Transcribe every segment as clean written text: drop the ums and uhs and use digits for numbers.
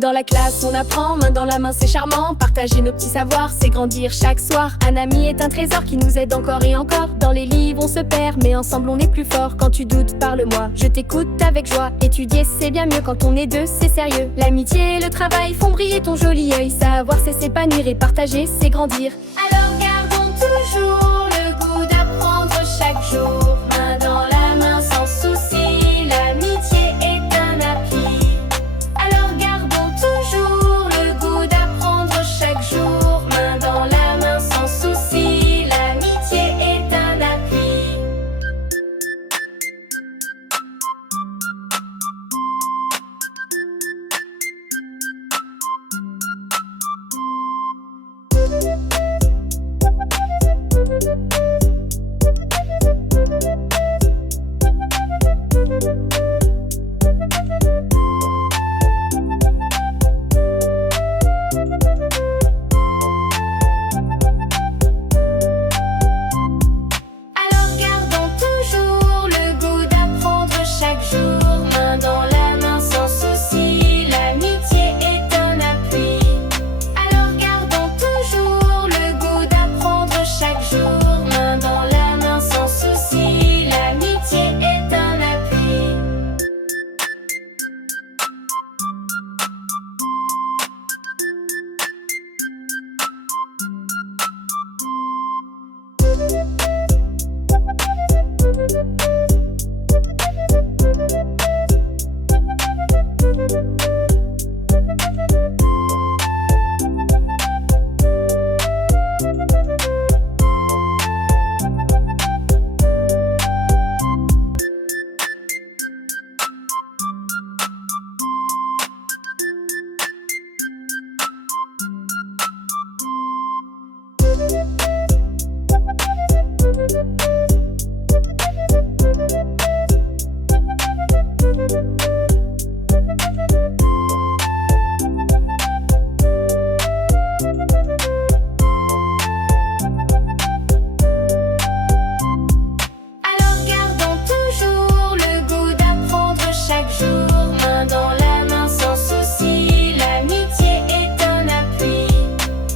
Dans la classe on apprend, main dans la main c'est charmant. Partager nos petits savoirs, c'est grandir chaque soir. Un ami est un trésor qui nous aide encore et encore. Dans les livres on se perd, mais ensemble on est plus fort. Quand tu doutes, parle-moi, je t'écoute avec joie. Étudier c'est bien mieux, quand on est deux c'est sérieux. L'amitié et le travail font briller ton joli œil. Savoir c'est s'épanouir et partager c'est grandir. Alors gardons toujours le goût d'apprendre chaque jour. Main dans la main sans souci, l'amitié est un appui. Alors gardons toujours le goût d'apprendre chaque jour. Main dans la main sans souci, l'amitié est un appui. Alors gardons toujours le goût d'apprendre chaque jour. Main dans la main sans souci, l'amitié est un appui. Alors gardons toujours le goût d'apprendre chaque jour. Main dans la main sans souci, l'amitié est un appui. Alors gardons toujours le goût d'apprendre chaque jour. Main dans la main sans souci, l'amitié est un appui.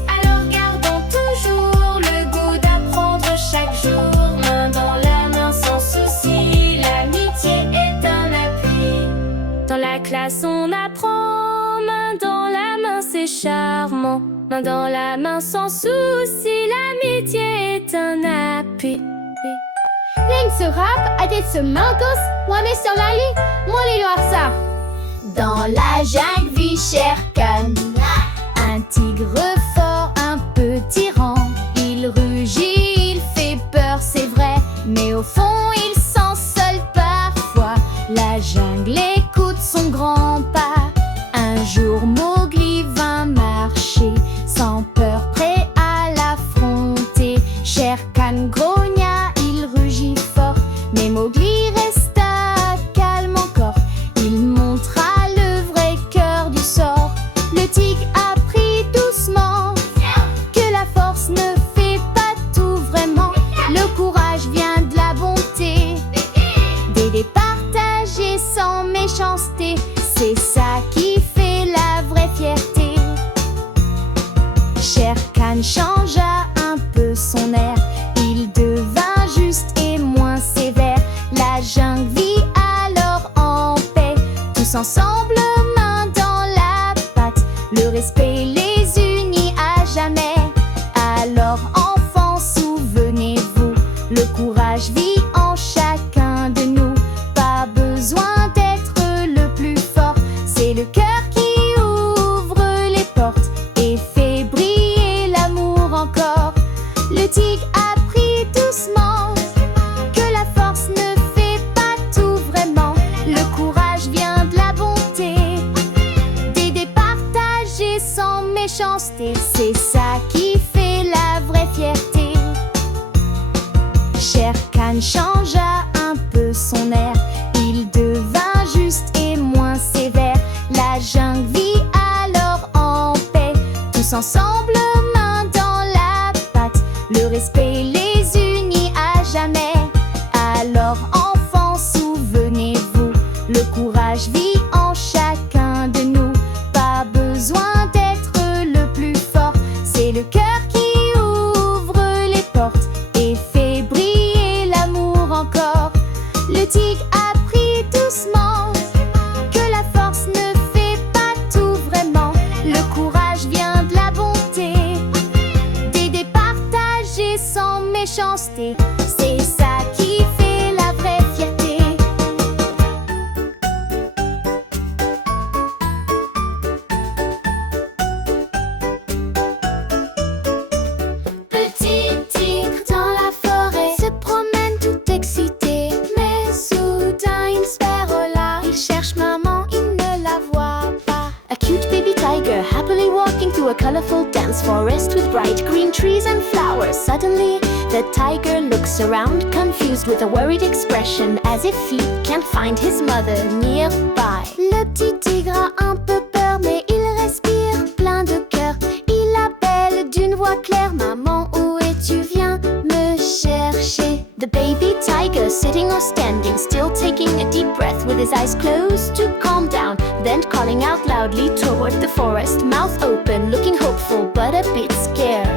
Alors gardons toujours le goût d'apprendre chaque jour. Main dans la main sans souci, l'amitié est un appui. Dans la classe on apprend, main dans la main c'est charmant. Main dans la main sans souci, l'amitié est un appui. Leng serap adet semangkos, wame sur la lit, moi les ça. Dans la jungle vit Shere Khan, un tigre fort, un peu tyran. Il rugit, il fait peur, c'est vrai, mais au fond il sent seul parfois. La jungle écoute son grand pas. Un jour Mowgli vint marcher, sans peur, prêt à l'affronter. Shere Khan grogna, il rugit fort, mais Mowgli resta calme encore. Il montra le vrai cœur du sort. Le tigre apprit doucement que la force ne fait pas tout vraiment. Le courage vient de la bonté, d'aider, partager sans méchanceté. C'est ça qui fait la vraie fierté. Shere Khan changea un peu son air. Il devint juste et moins sévère. La jungle vit alors en paix, tous ensemble, main dans la pâte. Le respect les unit à jamais. Alors enfants, souvenez-vous, le courage vit en chacun de nous. Pas besoin d'être le plus fort, c'est le cœur qui ouvre les portes et fait briller l'amour encore. Le tigre apprit doucement que la force ne fait pas tout vraiment. Le courage vient de la bonté, d'aider, partager sans méchanceté. C'est ça qui fait la vraie fierté. Shere Khan changea un peu son air. Il devint juste et moins sévère. La jungle vit alors en paix, tous ensemble, main dans la pâte. Le respect les unit à jamais. Alors enfants, souvenez-vous, le courage vit en chacun de nous. Pas besoin Le tigre apprit doucement que la force ne fait pas tout vraiment. Le courage vient de la bonté, d'aider, partager sans méchanceté. C'est ça qui fait la vraie fierté. Petit tigre dans la forêt se promène tout excité, mais soudain il se perd au là. Il cherche maman, il ne la voit pas. A cute baby tiger happily walking through a colorful dense forest with bright green trees and flowers. Suddenly, the tiger looks around, confused with a worried expression, as if he can't find his mother nearby. Le petit tigre a un peu peur, mais il respire plein de cœur. Il appelle d'une voix claire, maman, où es-tu? Viens me chercher. The baby tiger, sitting or standing, still taking a deep breath with his eyes closed to calm down, then calling out loudly toward the forest, mouth open, looking hopeful but a bit scared.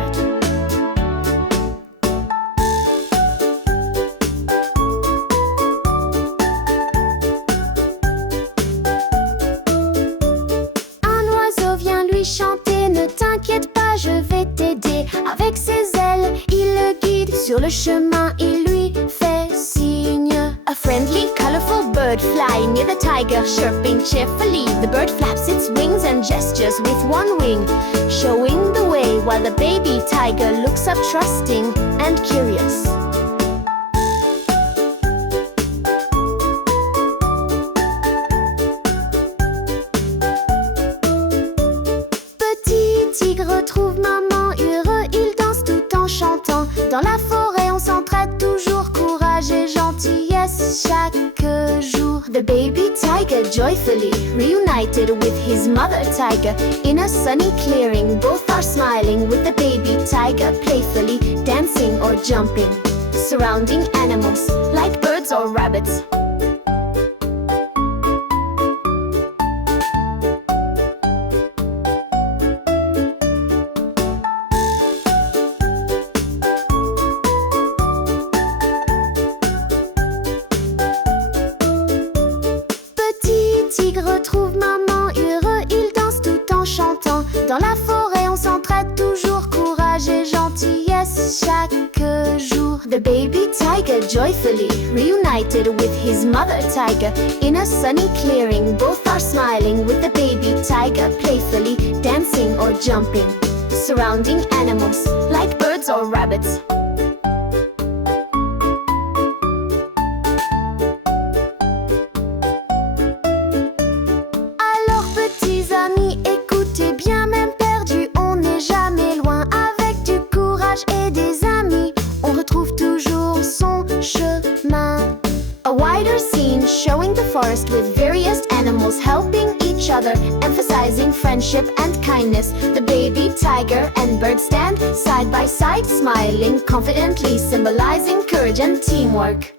Un oiseau vient lui chanter, ne t'inquiète pas, je vais t'aider. Avec ses ailes, il le guide sur le chemin, il lui fait signe. A friendly, colorful bird flying near the tiger, chirping cheerfully. The bird flaps its wings and gestures with one wing, showing the way while the baby tiger looks up, trusting and curious. Petit tigre trouve maman heureux, il danse tout en chantant. Dans la forêt, on s'entraide toujours, courage et gentillesse chaque jour. The baby tiger joyfully reunited with his mother tiger in a sunny clearing. Both are smiling with the baby tiger, playfully dancing or jumping, surrounding animals like birds or rabbits. Tigre trouve maman heureux, il danse tout en chantant. Dans la forêt, on s'entraide toujours, courage et gentillesse chaque jour. The baby tiger joyfully reunited with his mother tiger in a sunny clearing. Both are smiling with the baby tiger, playfully dancing or jumping, surrounding animals like birds or rabbits. Écoutez bien, même perdu, on n'est jamais loin. Avec du courage et des amis, on retrouve toujours son chemin. A wider scene showing the forest with various animals helping each other, emphasizing friendship and kindness. The baby tiger and bird stand side by side, smiling confidently, symbolizing courage and teamwork.